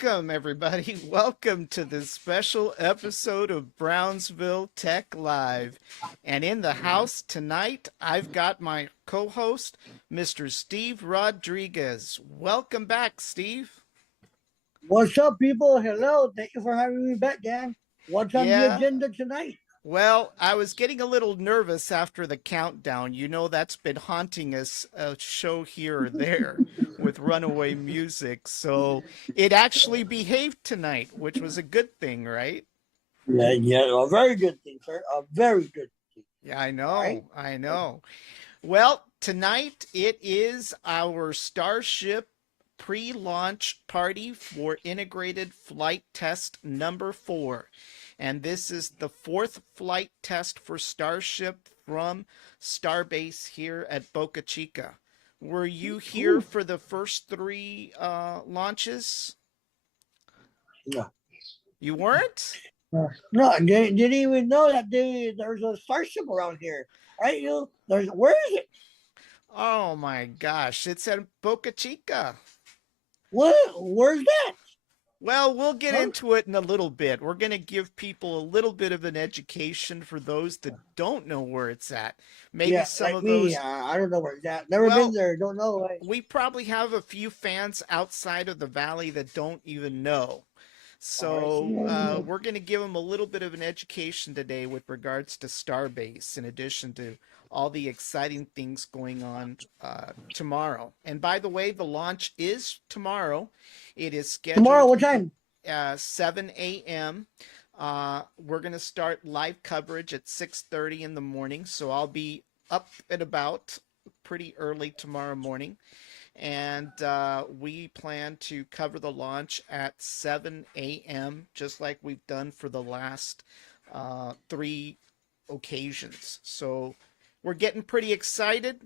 Welcome, everybody. Welcome to this special episode of Brownsville Tech Live. And in the house tonight, I've got my co host, Mr. Steve Rodriguez. Welcome back, Steve. What's up, people? Hello. Thank you for having me back, Dan. What's on the Yeah, agenda tonight? well, I was getting a little nervous after the countdown. You know, that's been haunting us a show here or there with runaway music. So it actually behaved tonight, which was a good thing, right? Yeah, a very good thing, sir. A very good thing. Yeah, I All right. know. I know. Well, tonight it is our Starship pre-launch party for integrated flight test number 4. And this is the 4th flight test for Starship from Starbase here at Boca Chica. Were you here Ooh, for the first 3 launches? no, You weren't? no, they didn't even know that there's a starship around here. Right? Where is it? Oh my gosh, it's at Boca Chica. Where's that? Well, we'll get Huh? into it in a little bit. We're going to give people a little bit of an education for those that don't know where it's at. Maybe Yeah, some like of me. those, I don't know where it's at. Never been well, there. Don't know. Right? we probably have a few fans outside of the valley that don't even know. All right. So we're going to give them a little bit of an education today with regards to Starbase, in addition to all the exciting things going on tomorrow. And by the way, the launch is tomorrow. It is Tomorrow, scheduled what time? 7 a.m. We're going to start live coverage at 6:30 in the morning, so I'll be up and about pretty early tomorrow morning. And we plan to cover the launch at 7 a.m., just like we've done for the last 3 occasions. So we're getting pretty excited.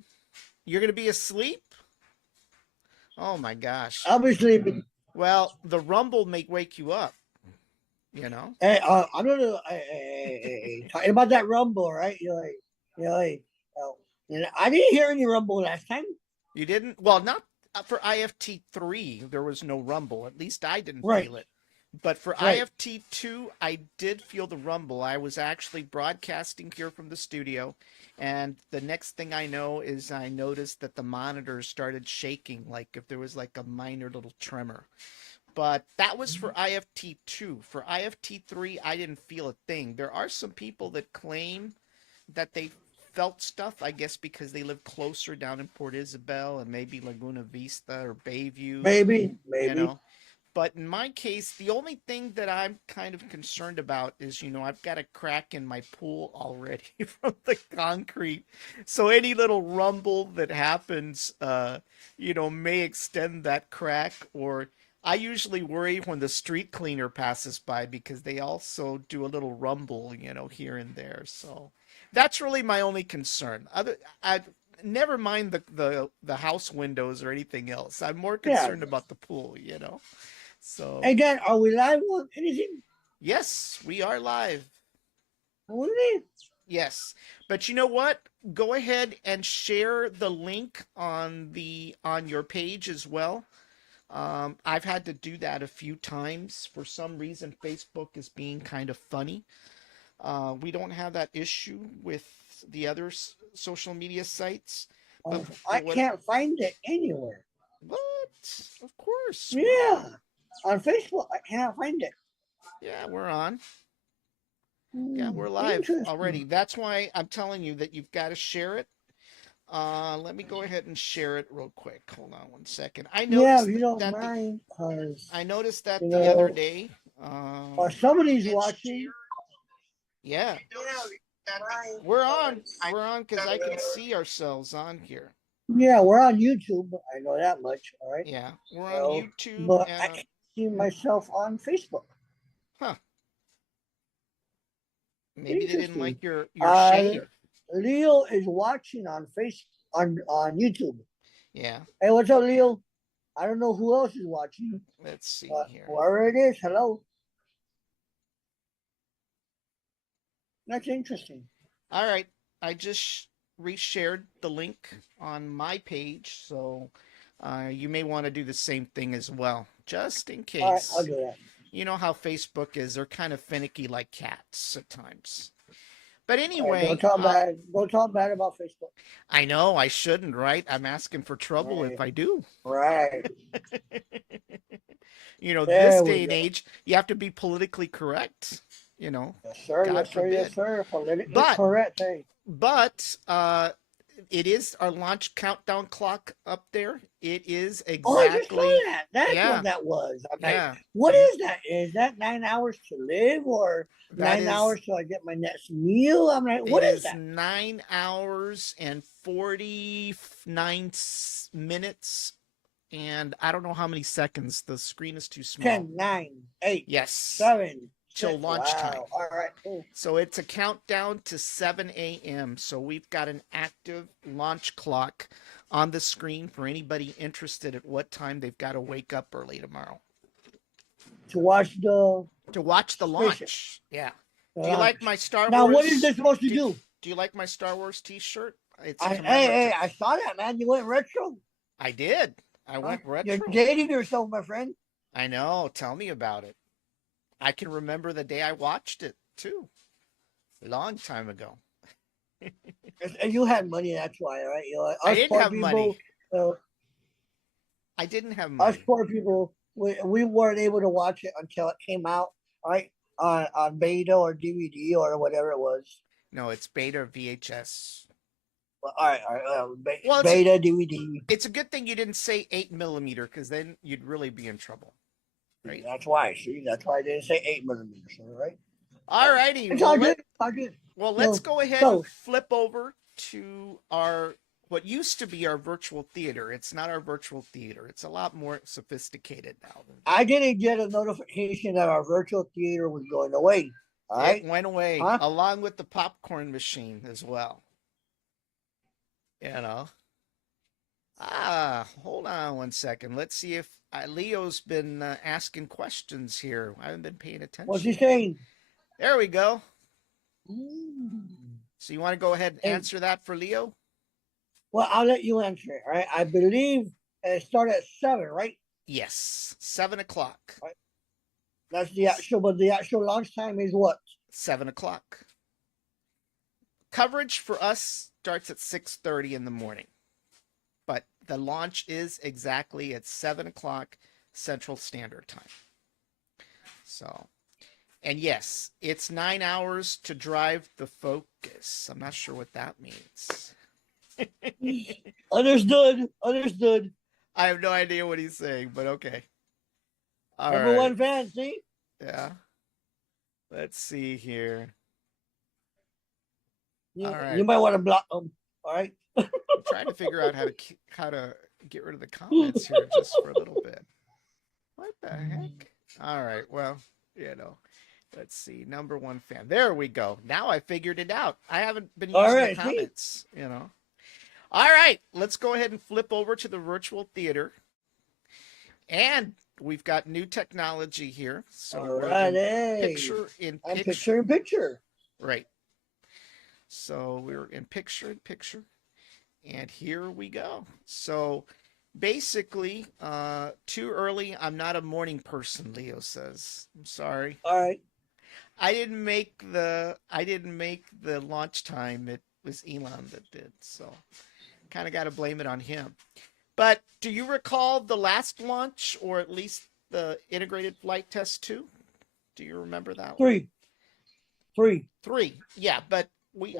You're going to be asleep? Oh my gosh. Obviously. Well, the rumble may wake you up, you know? Hey, I don't know. Talking about that rumble, right? Oh, I didn't hear any rumble last time. You didn't? Well, not for IFT-3, there was no rumble. At least I didn't Right, feel it. But for right. IFT-2, I did feel the rumble. I was actually broadcasting here from the studio, and the next thing I know is I noticed that the monitors started shaking, like if there was like a minor little tremor. But that was for IFT2. For IFT3, I didn't feel a thing. There are some people that claim that they felt stuff, I guess because they live closer down in Port Isabel and maybe Laguna Vista or Bayview, you Maybe. know. But in my case, the only thing that I'm kind of concerned about is, I've got a crack in my pool already from the concrete. So any little rumble that happens, may extend that crack. Or I usually worry when the street cleaner passes by because they also do a little rumble, here and there. So that's really my only concern. I never mind the house windows or anything else. I'm more Yeah. concerned about the pool. So, Hey, Dan, are we live on anything? yes, we are live. Really? Yes. But you know what? Go ahead and share the link on your page as well. I've had to do that a few times. For some reason, Facebook is being kind of funny. We don't have that issue with the other social media sites, but I for what? can't find it anywhere. What? Of course, we're Yeah. on. On Facebook, I can't find it. Yeah, we're on. Yeah, we're live already. Interesting. That's why I'm telling you that you've got to share it. Let me go ahead and share it real quick. Hold on one second. Yeah, if you don't mind, because, I noticed you that the other know, day. somebody's watching. Yeah, we're on because I can see ourselves on here. Yeah, we're on YouTube. I know that much. All right. Yeah, we're on So, YouTube. but I can't see myself on Facebook. Huh? Maybe they didn't Interesting. like your Uh, shave. Leo is watching on on YouTube. Yeah. Hey, what's up, Leo? I don't know who else is watching, Let's see but here. whoever it is, hello. That's interesting. All right, I just reshared the link on my page, so you may want to do the same thing as well. just in All right, I'll case. do that. You know how Facebook is; they're kind of finicky like cats at times. But All right, anyway, don't talk bad about Facebook. I know I shouldn't, right? I'm asking for trouble if Right, I do. right. You know, this There we day and go. age, you have to be politically correct. You know, Yes, sir. God Yes, sir. Yes, forbid. sir. Politically But correct. Hey. but it is our launch countdown clock up there. It is Oh, I just saw exactly, that. That's yeah, what that was. I'm like, yeah. what You is that? Is that 9 hours to live or that 9 hours is till I get my next meal? I'm like, it what is is that? 9 hours and 49 minutes, and I don't know how many seconds. The screen is too small. 10, 9, 8, Yes, 7, till 6. launch time. Wow. All right. Cool. So it's a countdown to 7 a.m. So we've got an active launch clock on the screen for anybody interested at what time they've got to wake up early tomorrow To watch the to watch the spaceship. launch. Yeah. Do you launch. like my Star Now, Wars? what is this supposed to do? Do you like my Star Wars T-shirt? It's Hey, commemorative. I saw that, man. You went retro. I did. I went You're retro. dating yourself, my friend. I know. Tell me about it. I can remember the day I watched it too. A long time ago. And you had money, that's why, right? You know, like, I us didn't poor have people, money. uh, I didn't have us money. poor people, we weren't able to watch it until it came out, right? On beta or DVD or whatever it was. No, it's beta VHS. Well, all right, Well, beta DVD. it's a good thing you didn't say 8 millimeter, because then you'd really be in trouble, right? That's why. See, that's why I didn't say 8 millimeters. All right. All righty. It's all good. All good. Well, let's go ahead So and flip over to our what used to be our virtual theater. It's not our virtual theater. It's a lot more sophisticated now. I didn't get a notification that our virtual theater was going away. All right. It went away Huh? along with the popcorn machine as well. You know. Hold on one second. Let's see if Leo's been asking questions here. I haven't been paying attention. What's he saying? There we go. Ooh. So you want to go ahead and answer that for Leo? Well, I'll let you answer it. All right. I believe it started at 7, right? Yes, 7 o'clock. Right. That's the actual, but the actual launch time is what? 7 o'clock. Coverage for us starts at 6:30 in the morning, but the launch is exactly at 7 o'clock Central Standard Time. So, and yes, it's 9 hours to drive the Focus. I'm not sure what that means. Understood. Understood. I have no idea what he's saying, but okay. All Number right. one fan, see? Yeah. Let's see here. You, All right. you might want to block them. All right. I'm trying to figure out how to get rid of the comments here just for a little bit. What the heck? All right. Well, let's see. Number one fan. There we go. Now I figured it out. I haven't been using the comments, All right. Let's go ahead and flip over to the virtual theater. And we've got new technology here. So all right, picture in picture. I'm picture in picture. Right. So we're in picture in picture. And here we go. So basically, too early. I'm not a morning person, Leo says. I'm sorry. All right. I didn't make the launch time. It was Elon that did. So kind of got to blame it on him. But do you recall the last launch, or at least the integrated flight test 2? Do you remember that one? 3. Yeah, but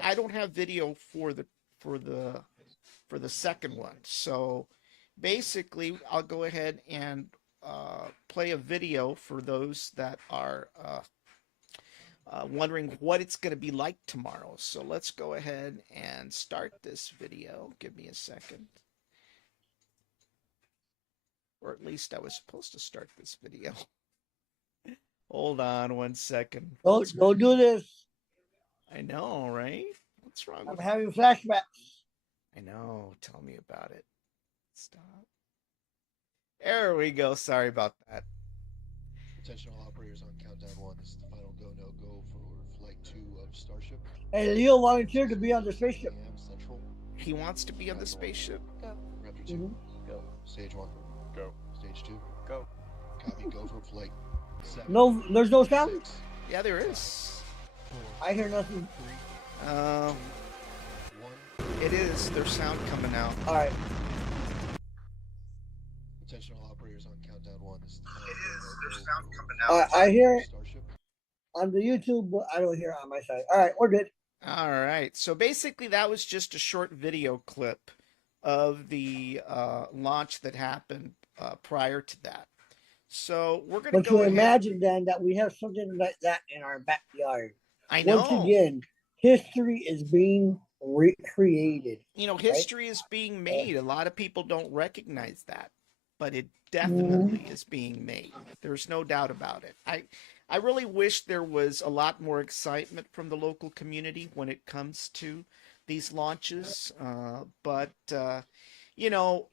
I don't have video for the second one. So basically, I'll go ahead and play a video for those that are wondering what it's going to be like tomorrow. So let's go ahead and start this video. Give me a second. Or at least I was supposed to start this video. Hold on one second. Don't do this. I know, right? What's wrong I'm with having flashbacks. I know. Tell me about it. Stop. There we go. Sorry about that. Attention all operators on countdown 1. This is the final go-no-go for flight 2 of Starship. Hey, Leo volunteered to be on the spaceship. Central. He wants to be on the spaceship. Raptor 2. Mhm. Go. Stage 1. Go. Stage 2. Go. Copy. Go for flight 7. No, there's no sound. 6. Yeah, there 5, is. 4, I hear nothing. 3, Uh, 2, 1. it is. There's sound coming out. All right. Attention all operators on countdown 1. This is the final It go, is. no There's go sound for coming flight out. I hear it Starship. on the YouTube, but I don't hear it on my side. All right, we're good. All right. So basically, that was just a short video clip of the launch that happened prior to that. So we're going to But you go ahead. imagine then that we have something like that in our backyard. I Once know. again, history is being recreated. You know, Right? history is being made. A lot of people don't recognize that, but it Mm-hmm. definitely is being made. There's no doubt about it. I really wish there was a lot more excitement from the local community when it comes to these launches. But you know,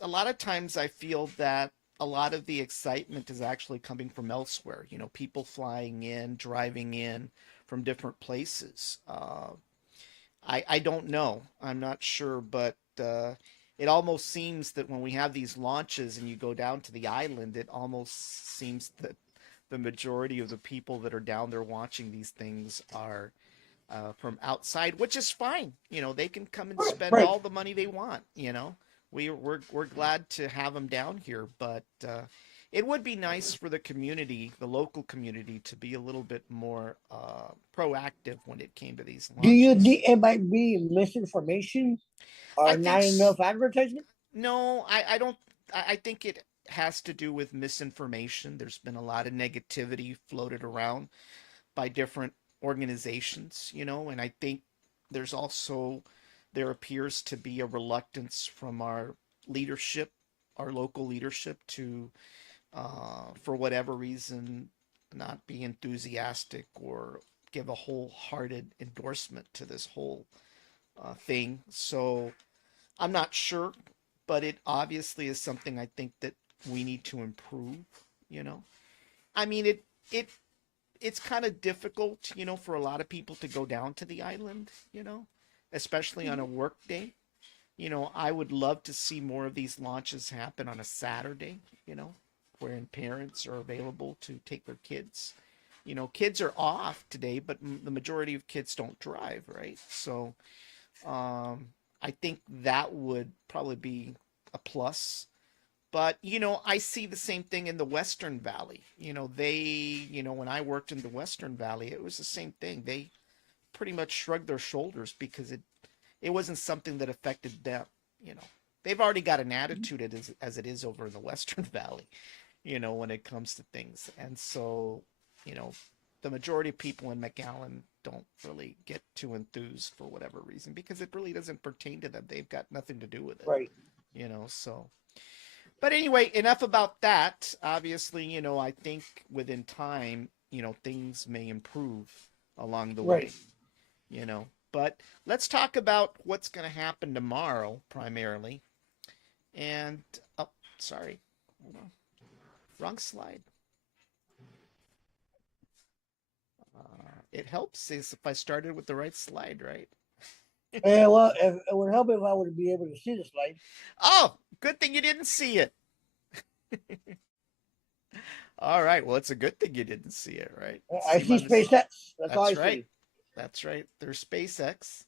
a lot of times I feel that a lot of the excitement is actually coming from elsewhere. You know, people flying in, driving in from different places. I don't know. I'm not sure, but it almost seems that when we have these launches and you go down to the island, it almost seems that the majority of the people that are down there watching these things are from outside, which is fine. You know, they can come and spend Right. all the money they want. You know, we're glad to have them down here, but it would be nice for the community, the local community, to be a little bit more proactive when it came to these Do you launches. think it might be misinformation I or think not enough advertisement? no, I don't. I think it has to do with misinformation. There's been a lot of negativity floated around by different organizations, you know, and I think there's also there appears to be a reluctance from our leadership, our local leadership, to for whatever reason not be enthusiastic or give a wholehearted endorsement to this whole thing. So I'm not sure, but it obviously is something I think that we need to improve. You know, I mean it it's kind of difficult, you know, for a lot of people to go down to the island, you know, especially on a work day. You know, I would love to see more of these launches happen on a Saturday, you know, wherein parents are available to take their kids. You know, kids are off today, but the majority of kids don't drive, right? So I think that would probably be a plus. But, you know, I see the same thing in the Western Valley. You know, when I worked in the Western Valley, it was the same thing. They pretty much shrugged their shoulders because it wasn't something that affected them, you know. They've already got an attitude as it is over in the Western Valley, you know, when it comes to things. And so, you know, the majority of people in McAllen don't really get too enthused for whatever reason because it really doesn't pertain to them. They've got nothing to do with it, Right. you know, so. But anyway, enough about that. Obviously, you know, I think within time, you know, things may improve along the way, Right. you know. But let's talk about what's going to happen tomorrow primarily. And, oh, sorry. Hold on. Wrong slide. It helps if I started with the right slide, right? Yeah, well, it would help if I would be able to see the slide. Oh, good thing you didn't see it. All right. Well, it's a good thing you didn't see it, right? I See my see SpaceX. That's all I That's right. see. That's right. There's SpaceX.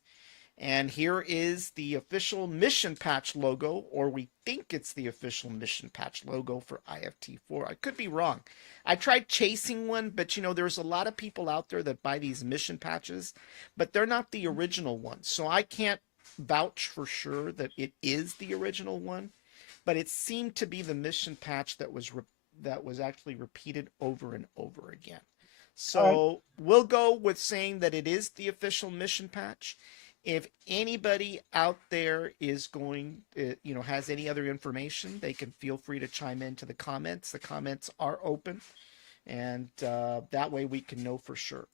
And here is the official mission patch logo, or we think it's the official mission patch logo for IFT-4. I could be wrong. I tried chasing one, but you know, there's a lot of people out there that buy these mission patches, but they're not the original ones. So I can't vouch for sure that it is the original one, but it seemed to be the mission patch that was actually repeated over and over again. All right. So we'll go with saying that it is the official mission patch. If anybody out there is going, you know, has any other information, they can feel free to chime into the comments. The comments are open, and that way we can know for sure.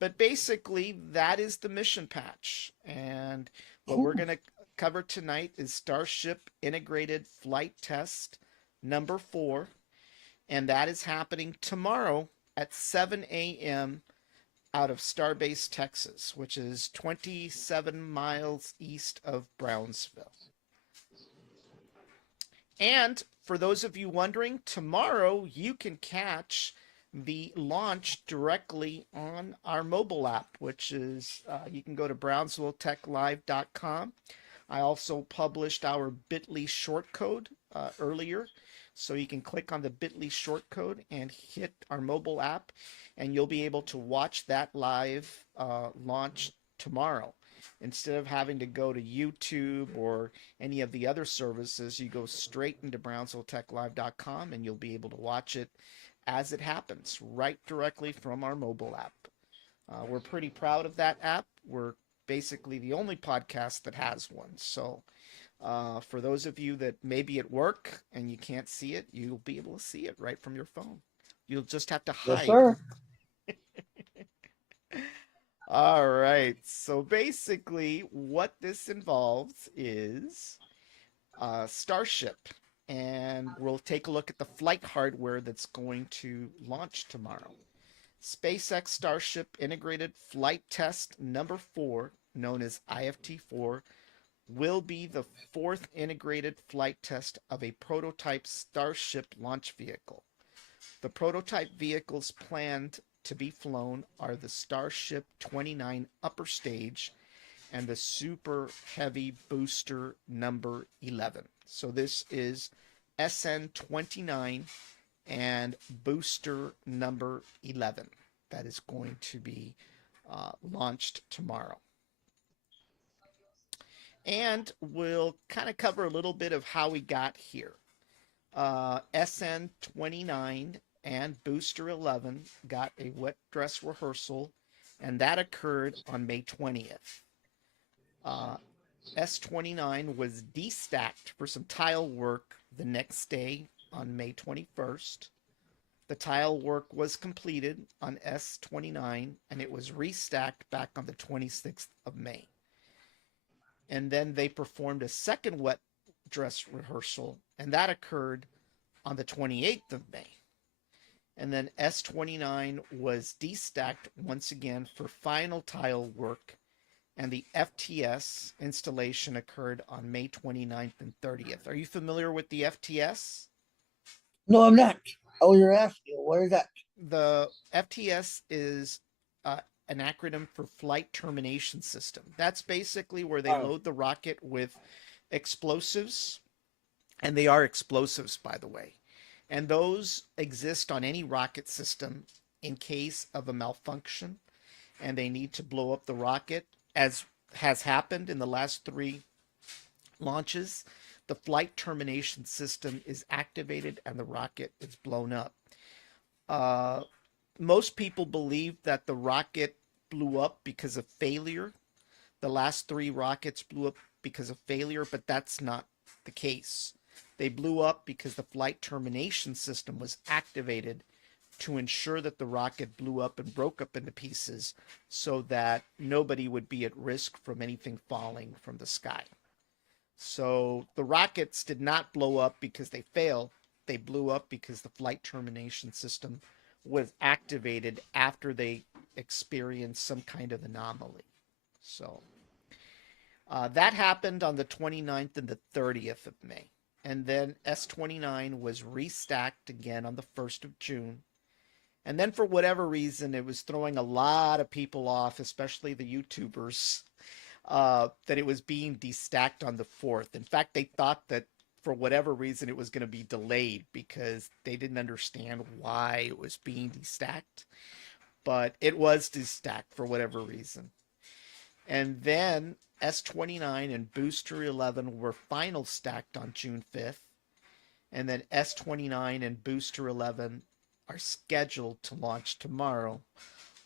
But basically, that is the mission patch. And what we're going to cover tonight is Starship Integrated Flight Test number 4. And that is happening tomorrow at 7 a.m. out of Starbase, Texas, which is 27 miles east of Brownsville. And for those of you wondering, tomorrow you can catch the launch directly on our mobile app, which is you can go to brownsvilletechlive.com. I also published our bit.ly short code earlier. So you can click on the bit.ly short code and hit our mobile app, and you'll be able to watch that live launch tomorrow. Instead of having to go to YouTube or any of the other services, you go straight into brownsvilletechlive.com and you'll be able to watch it as it happens right directly from our mobile app. We're pretty proud of that app. We're basically the only podcast that has one. So for those of you that may be at work and you can't see it, you'll be able to see it right from your phone. You'll just have to hide. Yes, sir. All right. So basically, what this involves is Starship. And we'll take a look at the flight hardware that's going to launch tomorrow. SpaceX Starship Integrated Flight Test number 4, known as IFT-4, will be the 4th integrated flight test of a prototype Starship launch vehicle. The prototype vehicles planned to be flown are the Starship 29 upper stage and the Super Heavy Booster number 11. So this is SN29 and booster number 11 that is going to be launched tomorrow. And we'll kind of cover a little bit of how we got here. SN29 and booster 11 got a wet dress rehearsal, and that occurred on May 20th. S29 was destacked for some tile work the next day on May 21st. The tile work was completed on S29 and it was restacked back on the 26th of May. And then they performed a second wet dress rehearsal, and that occurred on the 28th of May. And then S29 was destacked once again for final tile work, and the FTS installation occurred on May 29th and 30th. Are you familiar with the FTS? No, I'm not. Oh, you're asking. What is that? The FTS is an acronym for Flight Termination System. That's basically where they load the rocket with explosives, and they are explosives, by the way. And those exist on any rocket system in case of a malfunction, and they need to blow up the rocket, as has happened in the last 3 launches. The flight termination system is activated and the rocket is blown up. Most people believe that the rocket blew up because of failure. The last 3 rockets blew up because of failure, but that's not the case. They blew up because the flight termination system was activated to ensure that the rocket blew up and broke up into pieces so that nobody would be at risk from anything falling from the sky. So the rockets did not blow up because they failed. They blew up because the flight termination system was activated after they experienced some kind of anomaly. So that happened on the 29th and the 30th of May. And then S29 was restacked again on the 1st of June. And then for whatever reason, it was throwing a lot of people off, especially the YouTubers, that it was being destacked on the 4th. In fact, they thought that for whatever reason it was going to be delayed because they didn't understand why it was being destacked. But it was destacked for whatever reason. And then S29 and Booster 11 were final stacked on June 5th. And then S29 and Booster 11 are scheduled to launch tomorrow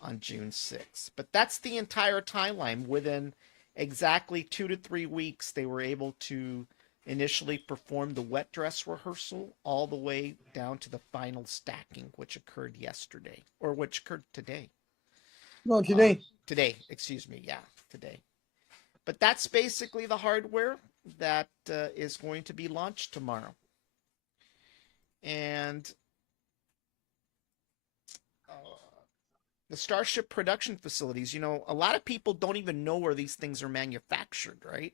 on June 6th. But that's the entire timeline. Within exactly 2 to 3 weeks, they were able to initially perform the wet dress rehearsal all the way down to the final stacking, which occurred yesterday, or which occurred today. No, today. Today, today. But that's basically the hardware that is going to be launched tomorrow. And the Starship production facilities, a lot of people don't even know where these things are manufactured, right?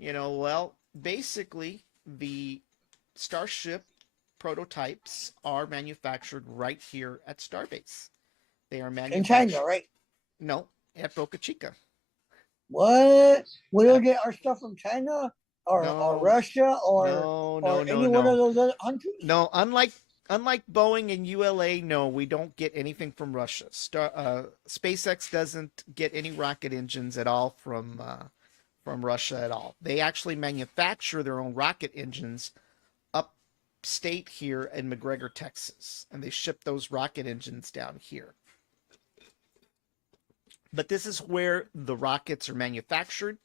Well, basically, the Starship prototypes are manufactured right here at Starbase. They are In China, manufactured. right? No, at Boca Chica. What? We don't At, get our stuff from China or no, Russia no, no, or no, any one of no. those other countries? No, unlike Boeing and ULA, no, we don't get anything from Russia. SpaceX doesn't get any rocket engines at all from Russia at all. They actually manufacture their own rocket engines upstate here in McGregor, Texas, and they ship those rocket engines down here. But this is where the rockets are manufactured.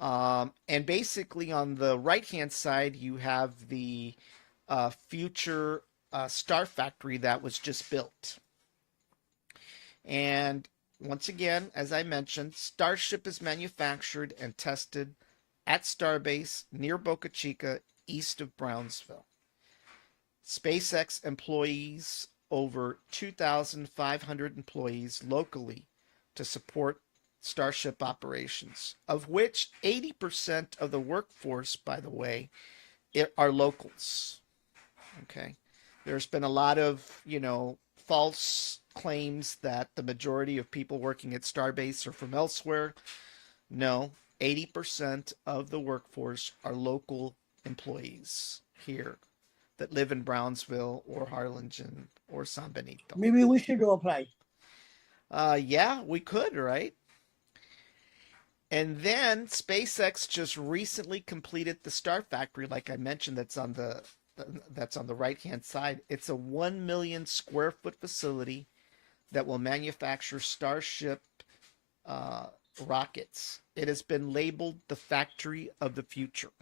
And basically, on the right hand side, you have the future Star Factory that was just built. And once again, as I mentioned, Starship is manufactured and tested at Starbase near Boca Chica, east of Brownsville. SpaceX employees over 2,500 employees locally to support Starship operations, of which 80% of the workforce, by the way, are locals. Okay. There's been a lot of, false claims that the majority of people working at Starbase are from elsewhere. No, 80% of the workforce are local employees here that live in Brownsville or Harlingen or San Benito. Maybe we should go apply. Yeah, we could, right? And then SpaceX just recently completed the Star Factory, like I mentioned, that's on the right hand side. It's a 1 million square foot facility that will manufacture Starship rockets. It has been labeled the factory of the future.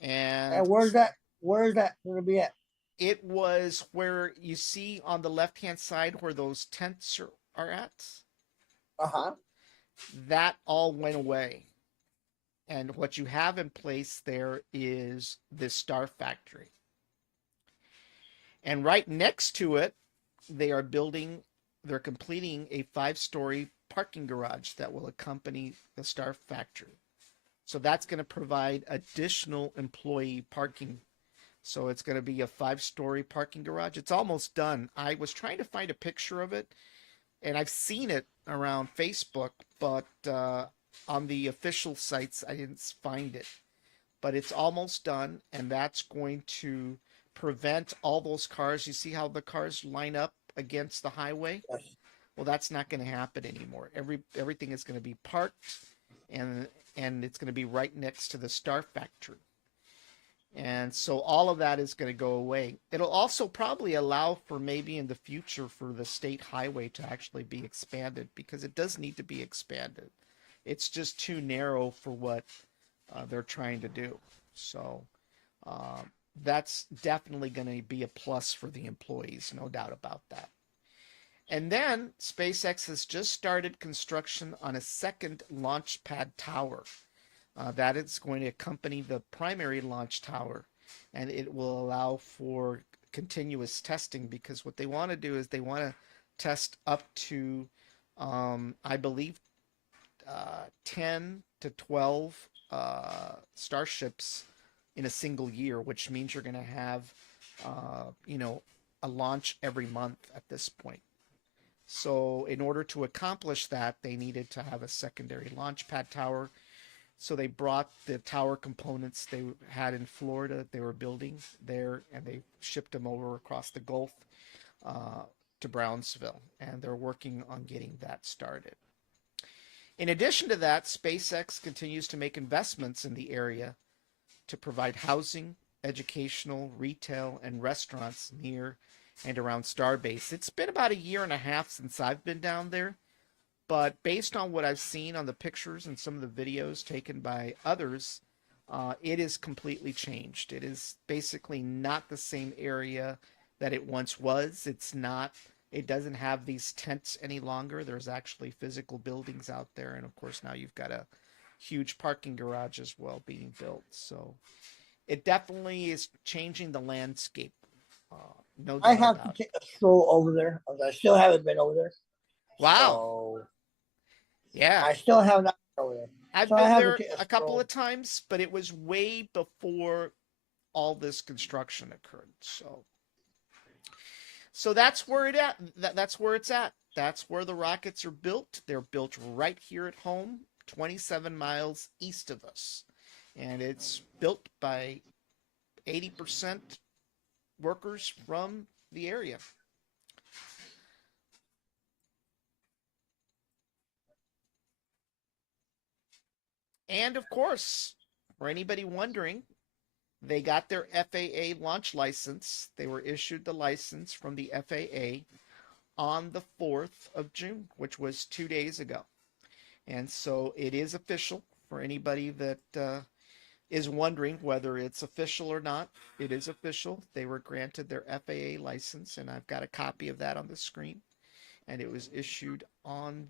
And where's that? Where is that going to be at? it was where you see on the left hand side where those tents are at. Uh-huh. That all went away. And what you have in place there is this Star Factory. And right next to it, they're completing a 5-story parking garage that will accompany the Star Factory. So that's going to provide additional employee parking. So it's going to be a 5-story parking garage. It's almost done. I was trying to find a picture of it, and I've seen it around Facebook, but on the official sites, I didn't find it. But it's almost done, and that's going to prevent all those cars. You see how the cars line up against the highway? Yes. Well, that's not going to happen anymore. Everything is going to be parked, and it's going to be right next to the Star Factory. And so all of that is going to go away. It'll also probably allow for maybe in the future for the state highway to actually be expanded, because it does need to be expanded. It's just too narrow for what they're trying to do. So that's definitely going to be a plus for the employees, no doubt about that. And then SpaceX has just started construction on a second launch pad tower. That is going to accompany the primary launch tower, and it will allow for continuous testing, because what they want to do is they want to test up to, I believe, 10 to 12 starships in a single year, which means you're going to have, a launch every month at this point. So in order to accomplish that, they needed to have a secondary launch pad tower. So they brought the tower components they had in Florida, they were building there, and they shipped them over across the Gulf to Brownsville, and they're working on getting that started. In addition to that, SpaceX continues to make investments in the area to provide housing, educational, retail, and restaurants near and around Starbase. It's been about 1.5 years since I've been down there, but based on what I've seen on the pictures and some of the videos taken by others, it is completely changed. It is basically not the same area that it once was. It doesn't have these tents any longer. There's actually physical buildings out there, and of course now you've got a huge parking garage as well being built. So it definitely is changing the landscape. No doubt I have about to take a stroll over there. I still haven't been over there. Wow. So Yeah. I still have not been over there. I've So I been have to there take a couple stroll. of times, but it was way before all this construction occurred. So that's where it at. That's where it's at. That's where the rockets are built. They're built right here at home, 27 miles east of us, and it's built by 80% workers from the area. And of course, for anybody wondering, they got their FAA launch license. They were issued the license from the FAA on the 4th of June, which was 2 days ago. And so it is official for anybody that is wondering whether it's official or not. It is official. They were granted their FAA license, and I've got a copy of that on the screen. And it was issued on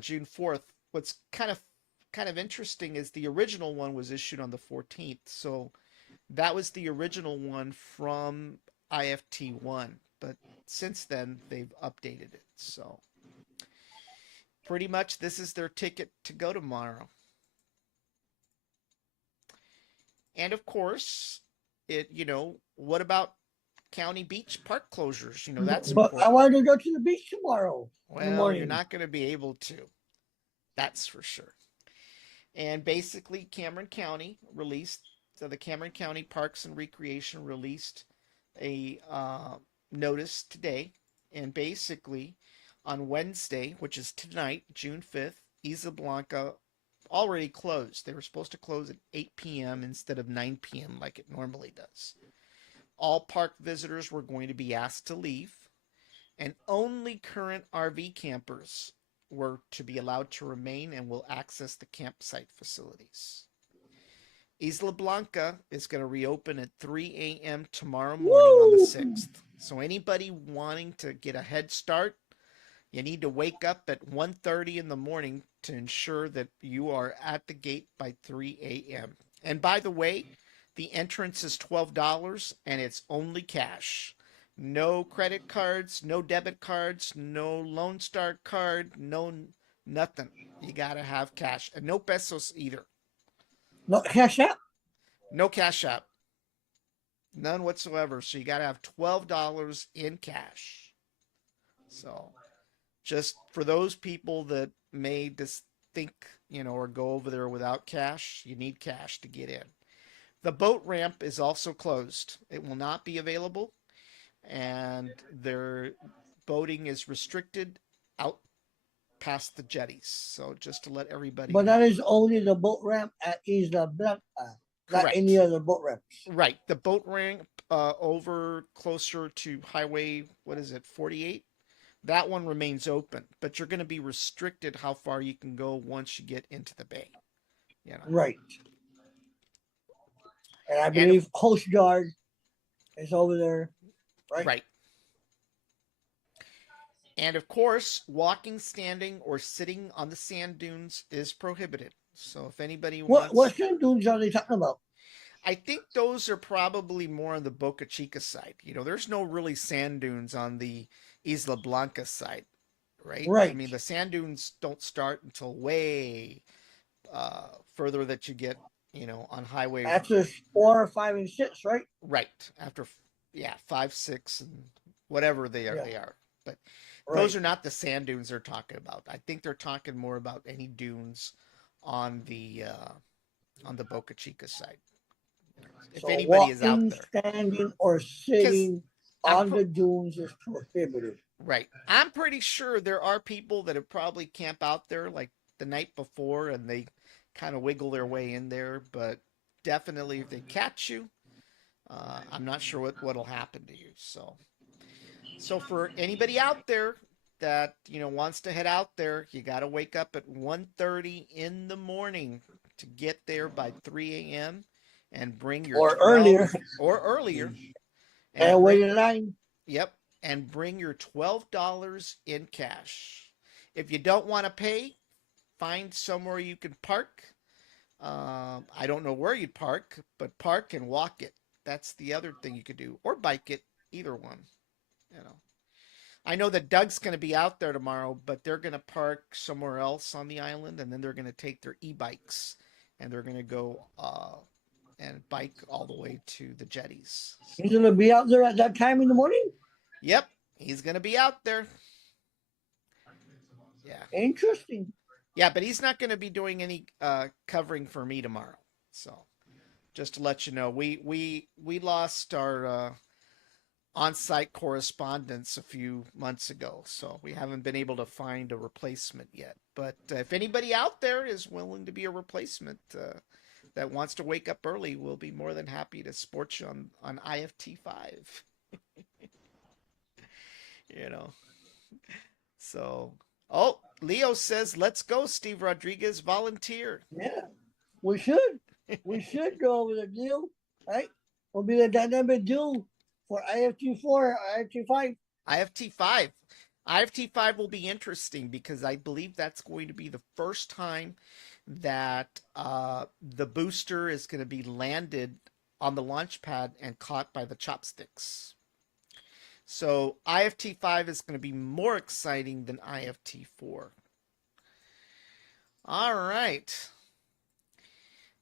June 4th. What's kind of interesting is the original one was issued on the 14th. So that was the original one from IFT-1, but since then they've updated it. So pretty much this is their ticket to go tomorrow. And of course, what about county beach park closures? That's But important. I want to go to the beach tomorrow in the Well, morning. you're not going to be able to. That's for sure. And basically, the Cameron County Parks and Recreation released a notice today. And basically, on Wednesday, which is tonight, June 5th, Isla Blanca already closed. They were supposed to close at 8 p.m. instead of 9 p.m. like it normally does. All park visitors were going to be asked to leave, and only current RV campers were to be allowed to remain and will access the campsite facilities. Isla Blanca is going to reopen at 3 a.m. tomorrow morning on the 6th. So anybody wanting to get a head start, you need to wake up at 1:30 in the morning to ensure that you are at the gate by 3 a.m. And by the way, the entrance is $12 and it's only cash. No credit cards, no debit cards, no Lone Star card, no nothing. You got to have cash. And no pesos either. No cash out? No cash out. None whatsoever. So you got to have $12 in cash. So just for those people that may just think, or go over there without cash, you need cash to get in. The boat ramp is also closed. It will not be available, and their boating is restricted out past the jetties. So just to let everybody But know. that is only the boat ramp at Isla Blanca, not Correct. any other boat ramps. Right. The boat ramp over closer to Highway, what is it, 48? That one remains open, but you're going to be restricted how far you can go once you get into the bay. Right. And I And believe Coast Guard is over there, right? right. And of course, walking, standing, or sitting on the sand dunes is prohibited. So if anybody wants, What kind of dunes are they talking about? I think those are probably more on the Boca Chica side. There's no really sand dunes on the Isla Blanca side, right? I Right. mean, the sand dunes don't start until way further that you get, on highway. After 4, 5, and 6, right? Right after, yeah, 5, 6, and whatever they are, Yeah. they are. But Right. those are not the sand dunes they're talking about. I think they're talking more about any dunes on the Boca Chica side. If So anybody is out walking, there, standing, or because sitting on the dunes is prohibited. right, I'm pretty sure there are people that have probably camp out there like the night before and they kind of wiggle their way in there. But definitely, if they catch you, I'm not sure what'll happen to you. So for anybody out there that wants to head out there, you got to wake up at 1:30 in the morning to get there by 3 a.m. and bring your Or 12 earlier. or earlier And wait bring in line. yep, and bring your $12 in cash. If you don't want to pay, find somewhere you can park. I don't know where you'd park, but park and walk it. That's the other thing you could do, or bike it. Either one, you know. I know that Doug's going to be out there tomorrow, but they're going to park somewhere else on the island, and then they're going to take their e-bikes and they're going to go and bike all the way to the jetties. He's So, gonna be out there at that time in the morning. yep, he's going to be out there. Yeah. Interesting. Yeah, but he's not going to be doing any covering for me tomorrow. So, just to let you know, we lost our on-site correspondence a few months ago, so we haven't been able to find a replacement yet. But if anybody out there is willing to be a replacement that wants to wake up early, we'll be more than happy to sport you on IFT-5. You know, so oh, Leo says, "Let's go." Steve Rodriguez volunteered. Yeah, we should. We should go over the deal, right? We'll be the dynamic duel for IFT4, IFT5. IFT5. IFT5 will be interesting because I believe that's going to be the first time that the booster is going to be landed on the launch pad and caught by the chopsticks. So IFT5 is going to be more exciting than IFT4. All right.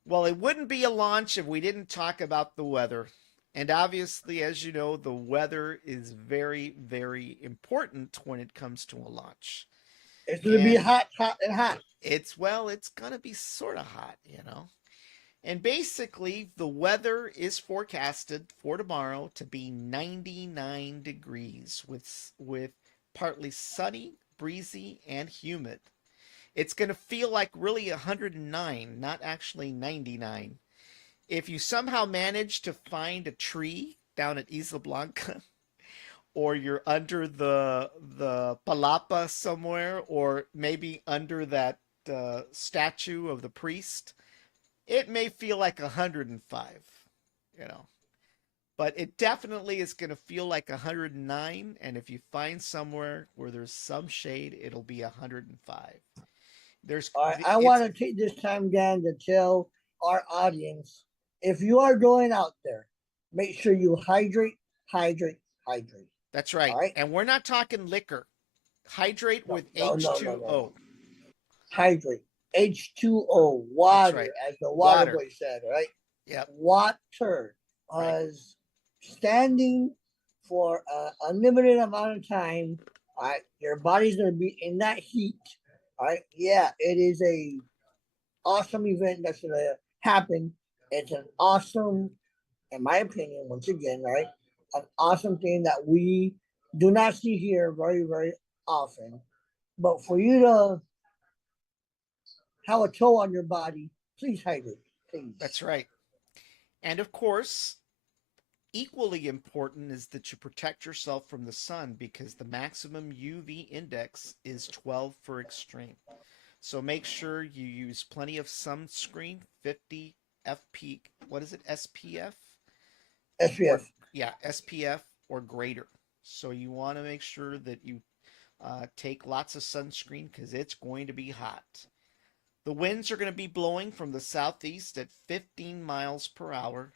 Well, it wouldn't be a launch if we didn't talk about the weather. And obviously, as you know, the weather is very, very important when it comes to a launch. It's gonna be And hot, hot, and hot. it's, well, it's going to be sort of hot, you know. And basically, the weather is forecasted for tomorrow to be 99 degrees with partly sunny, breezy, and humid. It's going to feel like really 109, not actually 99. If you somehow manage to find a tree down at Isla Blanca, or you're under the palapa somewhere, or maybe under that statue of the priest, it may feel like 105, you know. But it definitely is going to feel like 109, and if you find somewhere where there's some shade, it'll be 105. There's All right, I it's want to take this time, Dan, to tell our audience if you are going out there, make sure you hydrate, hydrate, hydrate. That's All right. right? And we're not talking liquor. Hydrate No, with no, no, no, no, H2O. no. Hydrate. H2O, That's water, right. as the water Water. boy said, right? Yep. Water. Right. Because standing for an unlimited amount of time, all right, your body's going to be in that heat. All right? Yeah, it is a awesome event that's going to happen. It's an awesome, in my opinion, once again, right? An awesome thing that we do not see here very, very often. But for you to have a toe on your body, please hydrate, please. That's right. And of course, equally important is that you protect yourself from the sun because the maximum UV index is 12 for extreme. So make sure you use plenty of sunscreen, 50 FP, what is it, SPF? Or, SPF. yeah, SPF or greater. So you want to make sure that you take lots of sunscreen because it's going to be hot. The winds are going to be blowing from the southeast at 15 miles per hour,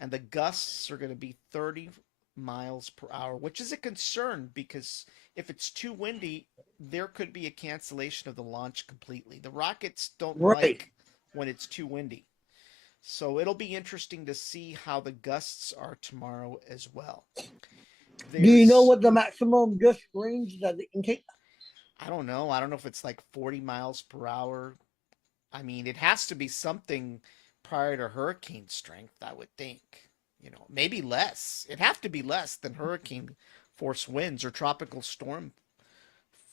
and the gusts are going to be 30 miles per hour, which is a concern because if it's too windy, there could be a cancellation of the launch completely. The rockets don't Right. like when it's too windy. So it'll be interesting to see how the gusts are tomorrow as well. Do you know There's, what the maximum gust range that they can take? I don't know. I don't know if it's like 40 miles per hour. I mean, it has to be something prior to hurricane strength, I would think. You know, maybe less. It'd have to be less than hurricane force winds or tropical storm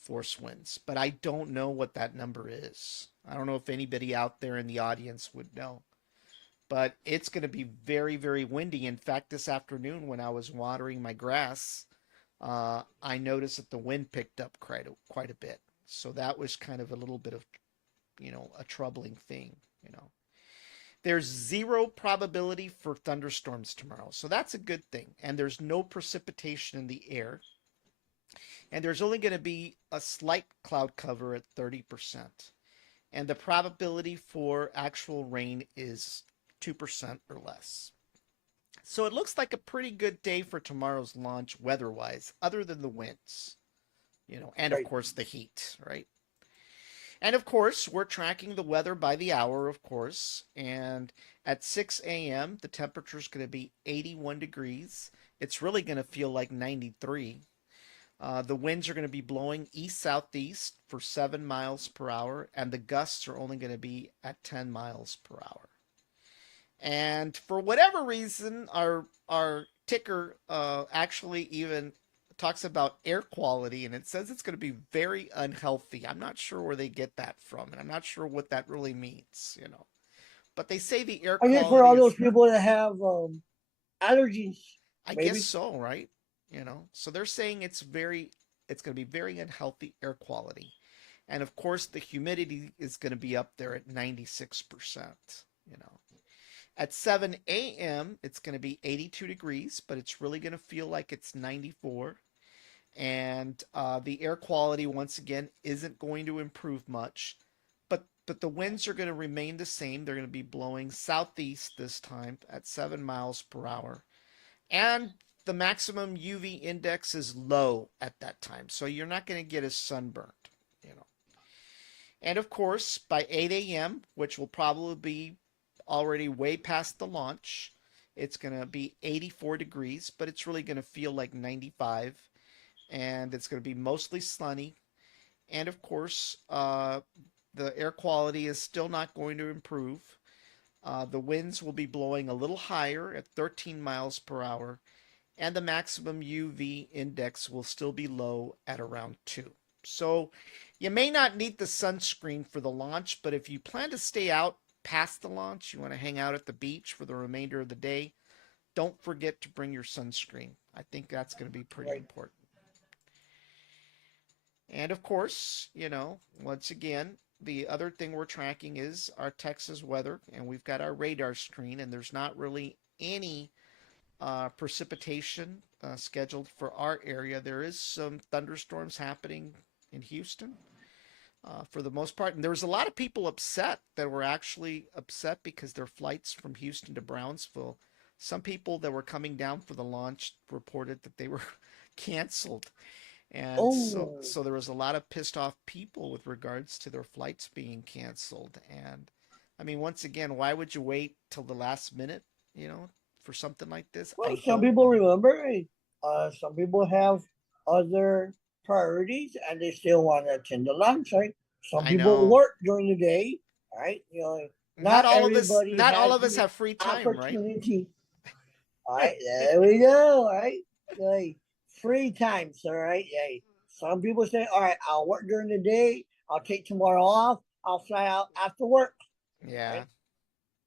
force winds. But I don't know what that number is. I don't know if anybody out there in the audience would know. But it's going to be very, very windy. In fact, this afternoon when I was watering my grass, I noticed that the wind picked up quite a bit. So that was kind of a little bit of, a troubling thing, you know. There's zero probability for thunderstorms tomorrow. So that's a good thing. And there's no precipitation in the air. And there's only going to be a slight cloud cover at 30%. And the probability for actual rain is 2% or less. So it looks like a pretty good day for tomorrow's launch weather-wise, other than the winds, and of Right. course the heat, right? And of course, we're tracking the weather by the hour, of course. And at 6 a.m., the temperature is going to be 81 degrees. It's really going to feel like 93. The winds are going to be blowing east southeast for 7 miles per hour, and the gusts are only going to be at 10 miles per hour. And for whatever reason, our ticker actually even talks about air quality, and it says it's going to be very unhealthy. I'm not sure where they get that from, and I'm not sure what that really means, you know. But they say the air I guess for quality all those is, people that have allergies, I guess maybe. so, right? You know, so they're saying it's going to be very unhealthy air quality. And of course, the humidity is going to be up there at 96%, you know. At 7 a.m., it's going to be 82 degrees, but it's really going to feel like it's 94. And the air quality, once again, isn't going to improve much. But the winds are going to remain the same. They're going to be blowing southeast this time at 7 miles per hour. And the maximum UV index is low at that time. So you're not going to get as sunburned, you know. And of course, by 8 a.m., which will probably be already way past the launch, it's going to be 84 degrees, but it's really going to feel like 95. And it's going to be mostly sunny. And of course, the air quality is still not going to improve. The winds will be blowing a little higher at 13 miles per hour, and the maximum UV index will still be low at around 2. So you may not need the sunscreen for the launch, but if you plan to stay out past the launch, you want to hang out at the beach for the remainder of the day, don't forget to bring your sunscreen. I think that's going to be pretty Right. important. And of course, you know, once again, the other thing we're tracking is our Texas weather, and we've got our radar screen, and there's not really any precipitation scheduled for our area. There is some thunderstorms happening in Houston for the most part. And there was a lot of people upset that were actually upset because their flights from Houston to Brownsville, some people that were coming down for the launch reported that they were canceled. And Oh, so there was a lot of pissed off people with regards to their flights being canceled. And I mean, once again, why would you wait till the last minute, you know, for something like this? well, I some don't people know. remember. Some people have other priorities, and they still want to attend the lunch. Right? Some I people know. work during the day. Right? Not Not all of us everybody not all has of us the have free time, right? opportunity. All right, there we go. All right, like, free time, sir. Right? Yeah. Some people say, "All right, I'll work during the day. I'll take tomorrow off. I'll fly out after work." Yeah. Right?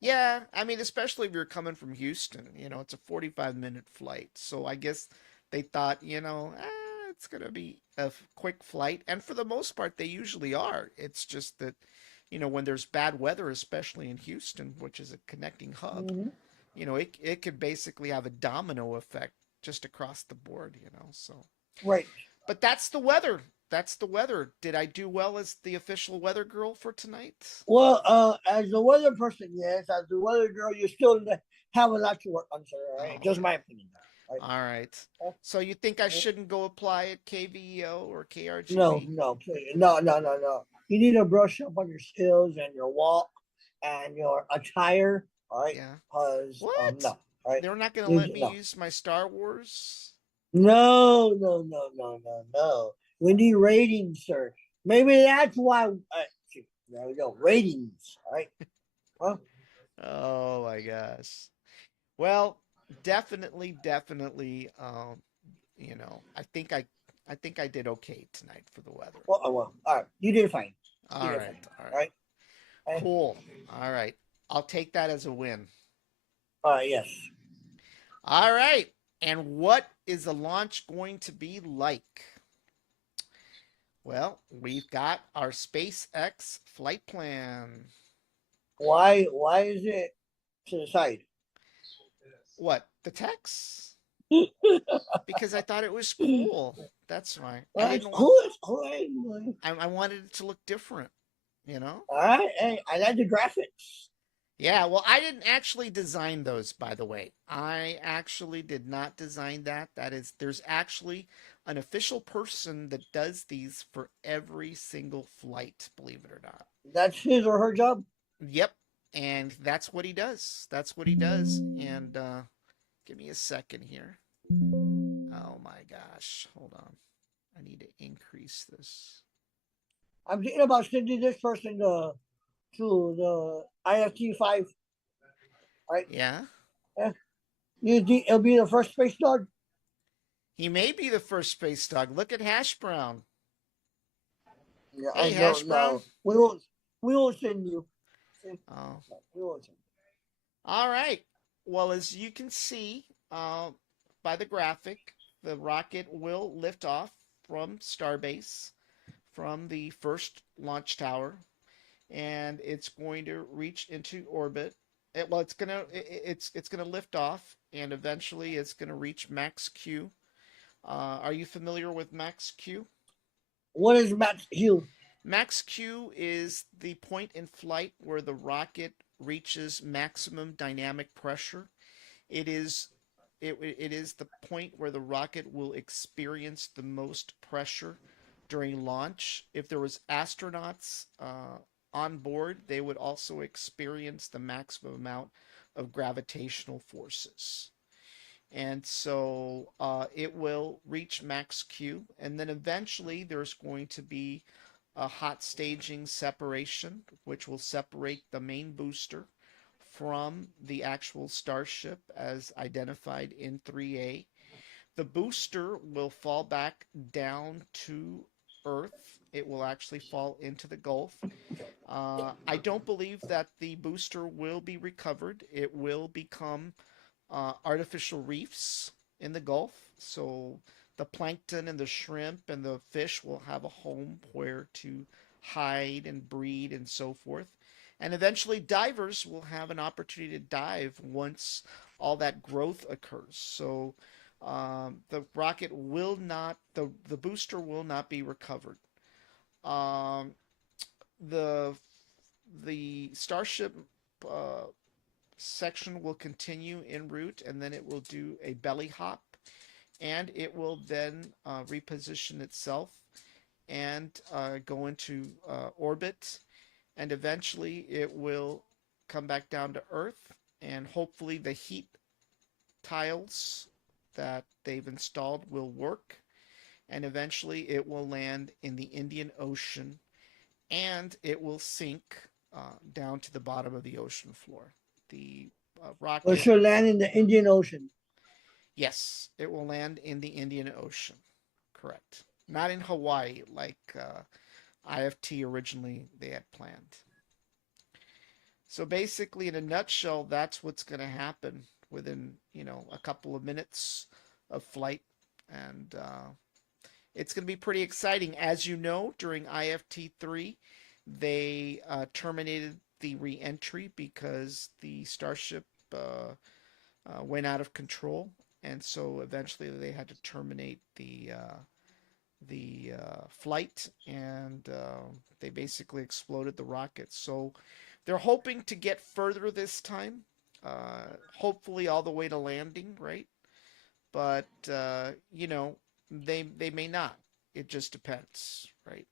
Yeah, I mean, especially if you're coming from Houston, you know, it's a 45-minute flight. So I guess they thought, you know, it's going to be a quick flight. And for the most part, they usually are. It's just that, you know, when there's bad weather, especially in Houston, which is a connecting hub, Mm-hmm. you know, it could basically have a domino effect just across the board, you know. So, Right. but that's the weather. That's the weather. Did I do well as the official weather girl for tonight? Well, as a weather person, yes. As a weather girl, you still have a lot to work on, sir. All right, Oh, just my opinion. Right? all right. Uh, So you think I uh, shouldn't go apply at KVEO or No, KRGB? no, please. No, no, no, no. You need to brush up on your skills and your walk and your attire. All right, Yeah. because What? no, all right. They're not going to You let me no, use my Star Wars? no, no, no, no, no, no. We need ratings, sir. Maybe that's why. See, there we go. Ratings. All right. Well, Oh my gosh. Well, definitely you know, I think I did okay tonight for the weather. well. All right. You did fine. You All did right. fine. All All right. right. Okay. Cool. All right. I'll take that as a win. Yes. All right. And what is the launch going to be like? Well, we've got our SpaceX flight plan. Why? Why is it to the side? What? The text? Well, Because I thought it was cool. That's why. I it's didn't want. cool. It's cool. I wanted it to look different. You know. All right. Hey, I like the graphics. Yeah, well, I didn't actually design those, by the way. I actually did not design that. There's actually an official person that does these for every single flight, believe it or not. That's his or her job. Yep. And that's what he does. That's what he does. And give me a second here. Oh my gosh. Hold on. I need to increase this. I'm thinking about sending this person to the IFT-5. Right? Yeah. Yeah. You think it'll be the first space dog? He may be the first space dog. Look at Hash Brown. Yeah, I Hey, Hash don't Brown. know. We won't send you. Oh. We won't send All right. Well, as you can see by the graphic, the rocket will lift off from Starbase, from the first launch tower, and it's going to reach into orbit. It's gonna lift off, and eventually it's gonna reach max Q. Are you familiar with max Q? What is Max Hugh? Max Q is the point in flight where the rocket reaches maximum dynamic pressure. It is it is the point where the rocket will experience the most pressure during launch. If there was astronauts on board, they would also experience the maximum amount of gravitational forces. And so it will reach max Q, and then eventually there's going to be a hot staging separation, which will separate the main booster from the actual Starship as identified in 3A. The booster will fall back down to Earth. It will actually fall into the Gulf. I don't believe that the booster will be recovered. It will become artificial reefs in the Gulf. So the plankton and the shrimp and the fish will have a home where to hide and breed and so forth. And eventually, divers will have an opportunity to dive once all that growth occurs. So the rocket will not, the booster will not be recovered. Um, the the Starship uh, section will continue en route, and then it will do a belly hop, and it will then reposition itself and go into orbit, and eventually it will come back down to Earth, and hopefully the heat tiles that they've installed will work, and eventually it will land in the Indian Ocean, and it will sink down to the bottom of the ocean floor. The Or rocket, should land in the Indian Ocean? yes, it will land in the Indian Ocean. Correct. Not in Hawaii like IFT originally they had planned. So basically, in a nutshell, that's what's going to happen within a couple of minutes of flight, and it's going to be pretty exciting. As you know, during IFT-3, they terminated the reentry because the Starship went out of control, and so eventually they had to terminate the flight, and they basically exploded the rocket. So they're hoping to get further this time, hopefully all the way to landing, right? But they may not. It just depends, right?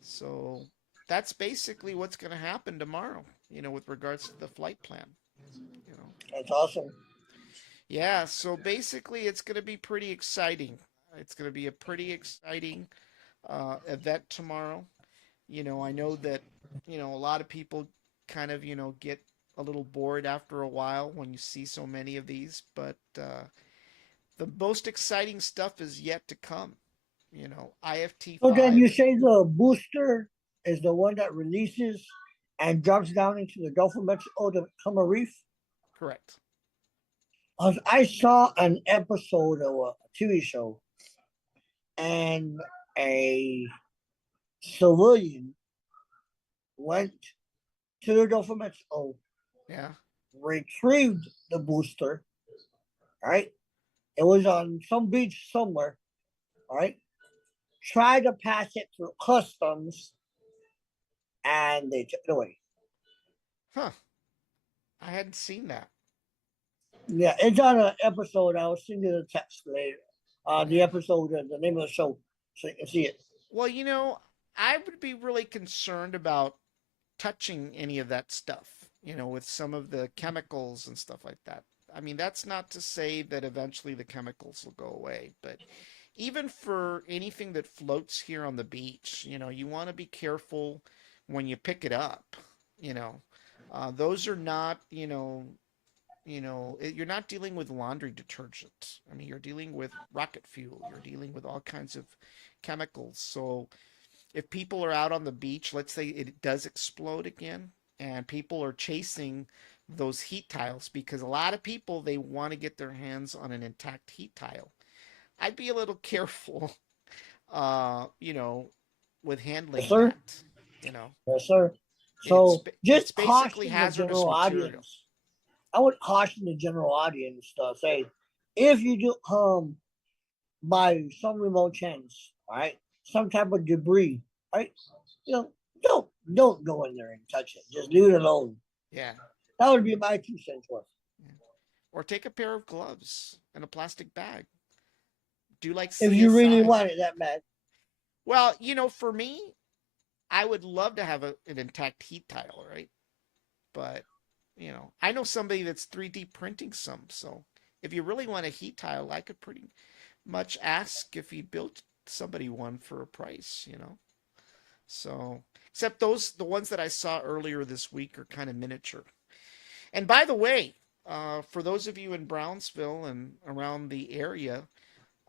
So that's basically what's going to happen tomorrow. With regards to the flight plan. You know. That's awesome. Yeah. So basically, it's going to be pretty exciting. It's going to be a pretty exciting event tomorrow. I know that a lot of people kind of get a little bored after a while when you see so many of these, but the most exciting stuff is yet to come. IFT So then 5. you say the booster is the one that releases and drops down into the Gulf of Mexico to become a reef? Correct. I saw an episode of a TV show, and a civilian went to the Gulf of Mexico, Yeah. retrieved the booster, right? It was on some beach somewhere, right? Tried to pass it through customs, and they took it away. Huh. I hadn't seen that. Yeah, it's on an episode. I will send you the text later. The Yeah. episode, the name of the show, so you can see it. Well, I would be really concerned about touching any of that stuff, with some of the chemicals and stuff like that. I mean, that's not to say that eventually the chemicals will go away, but even for anything that floats here on the beach, you want to be careful when you pick it up. You know, those are not, you're not dealing with laundry detergent. I mean, you're dealing with rocket fuel. You're dealing with all kinds of chemicals. So if people are out on the beach, let's say it does explode again, and people are chasing those heat tiles because a lot of people they want to get their hands on an intact heat tile. I'd be a little careful, uh, you know, with Yes, handling sir. that. You know, Yes, sir. it's So it's just basically caution the hazardous general material. audience. I would caution the general audience to say, if you do by some remote chance, all right, some type of debris, right, you know, don't go in there and touch it. Just leave it alone. Yeah, That would be my 2 cents worth. yeah. Or take a pair of gloves and a plastic bag. Do like If you really CSI. want it that bad. Well, for me, I would love to have an intact heat tile, right? But, I know somebody that's 3D printing some. So if you really want a heat tile, I could pretty much ask if he built somebody one for a price. So, except the ones that I saw earlier this week are kind of miniature. And by the way, for those of you in Brownsville and around the area,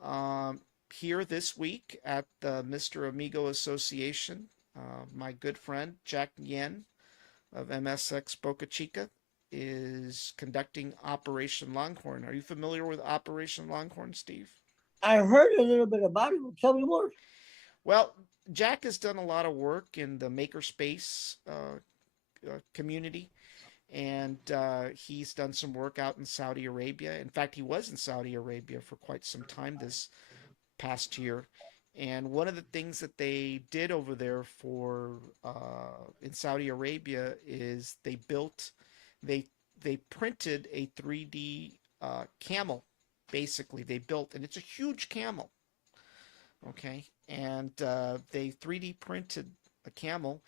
um, here this week at the Mr. Amigo Association, my good friend Jack Yen of MSX Boca Chica is conducting Operation Longhorn. Are you familiar with Operation Longhorn, Steve? I heard a little bit about it. Tell me more. Well, Jack has done a lot of work in the makerspace community, and he's done some work out in Saudi Arabia. In fact, he was in Saudi Arabia for quite some time this past year. And one of the things that they did over there for in Saudi Arabia is they they printed a 3D camel. Basically, they built, and it's a huge camel. Okay, and they 3D printed a camel,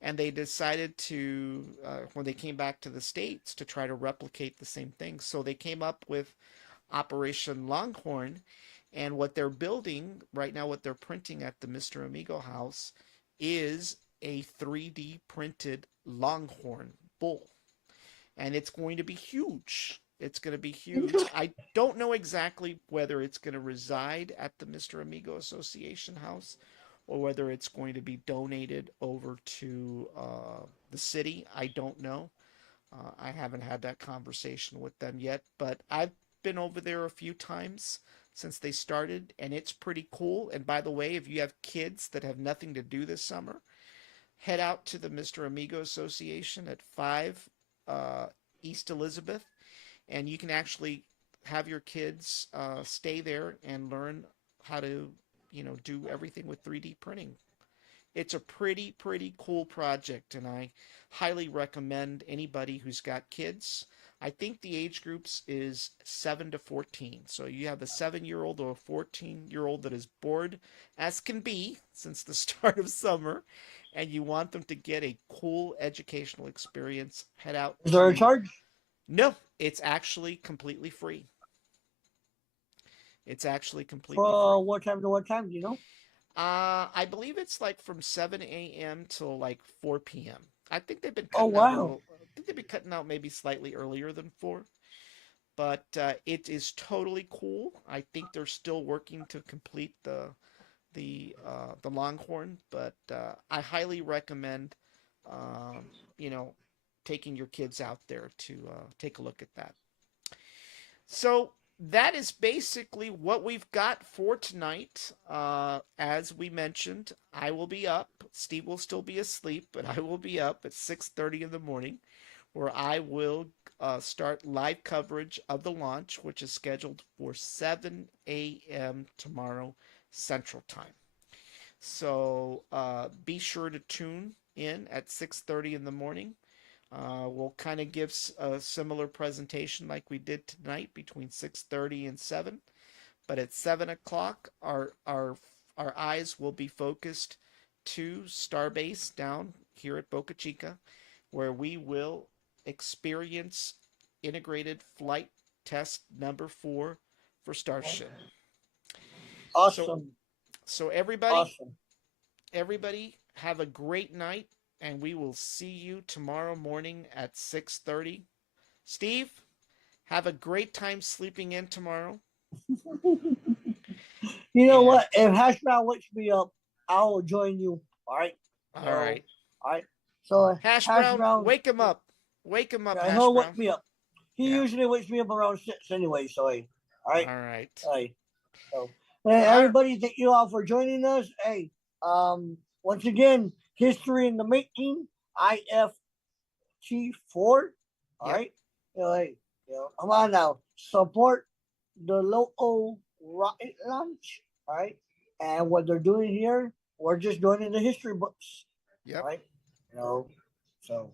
and they decided to when they came back to the states to try to replicate the same thing. So they came up with Operation Longhorn, and what they're building right now, what they're printing at the Mr. Amigo house, is a 3D printed Longhorn bull, and it's going to be huge. It's going to be huge. I don't know exactly whether it's going to reside at the Mr. Amigo Association house or whether it's going to be donated over to the city. I don't know. I haven't had that conversation with them yet, but I've been over there a few times since they started, and it's pretty cool. And by the way, if you have kids that have nothing to do this summer, head out to the Mr. Amigo Association at 5 uh, East Elizabeth, and you can actually have your kids stay there and learn how to, do everything with 3D printing. It's a pretty cool project, and I highly recommend anybody who's got kids. I think the age groups is 7 to 14. So you have a 7-year old or a 14-year-old that is bored as can be since the start of summer, and you want them to get a cool educational experience. Head out Is there a to charge? No, it's actually completely free. It's actually completely free. From what time to what time? Do you know? I believe it's like from 7 a.m. till like 4 p.m. I think they've been Oh cutting out a wow. little. I think they've been cutting out maybe slightly earlier than 4, but it is totally cool. I think they're still working to complete the Longhorn, but I highly recommend um, you know taking your kids out there to take a look at that. So that is basically what we've got for tonight. As we mentioned, I will be up. Steve will still be asleep, but I will be up at 6:30 in the morning, where I will start live coverage of the launch, which is scheduled for 7 a.m. tomorrow Central Time. So be sure to tune in at 6:30 in the morning. We'll kind of give a similar presentation like we did tonight between 6:30 and 7. But at 7 o'clock, our eyes will be focused to Starbase down here at Boca Chica, where we will experience integrated flight test number 4 for Starship. So Awesome. so everybody, Awesome. everybody have a great night, and we will see you tomorrow morning at 6:30. Steve, have a great time sleeping in tomorrow. You know And what? If Hash Brown wakes me up, I will join you. All right. all So, right. all right. So Hash Hash Brown, Brown, wake him up. Wake him up, yeah, Hash he'll wake Brown. me up. He Yeah. usually wakes me up around 6 anyway. So, hey, all right. All right. All right. So, hey, All right. everybody, thank you all for joining us. Hey, once again, history in the making. IFT-4. All Yep. right. Hey, come on now. Support the local rocket launch. All right. And what they're doing here, we're just doing in the history books. All Yep. right. You know, so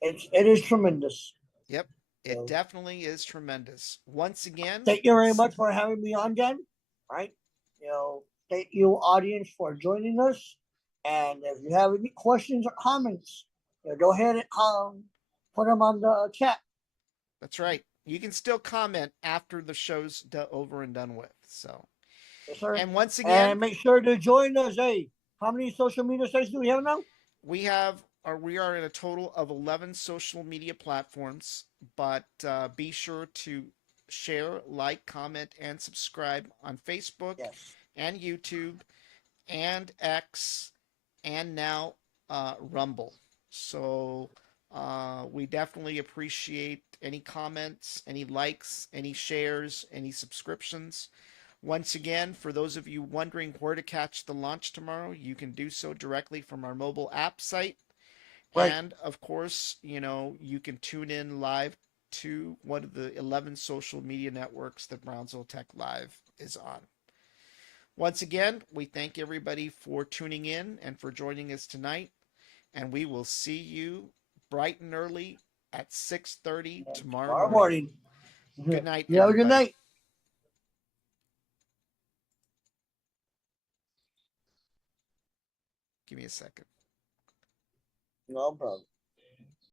it is tremendous. Yep. It So definitely is tremendous. Once again, thank you very much for having me on, Dan. All right. Thank you, audience, for joining us. And if you have any questions or comments, go ahead and put them on the chat. that's right. You can still comment after the show's over and done with. So, Yes, sir. and once And again, make sure to join us. Hey, how many social media sites do we have now? we are in a total of 11 social media platforms, but be sure to share, like, comment, and subscribe on Facebook Yes. and YouTube and X and now Rumble. So we definitely appreciate any comments, any likes, any shares, any subscriptions. Once again, for those of you wondering where to catch the launch tomorrow, you can do so directly from our mobile app site. Right. And of course, you can tune in live to one of the 11 social media networks that Brownsville Tech Live is on. Once again, we thank everybody for tuning in and for joining us tonight, and we will see you bright and early at 6:30 tomorrow Tomorrow morning. morning. Good night, You have a good everybody. night. Give me a second. No problem.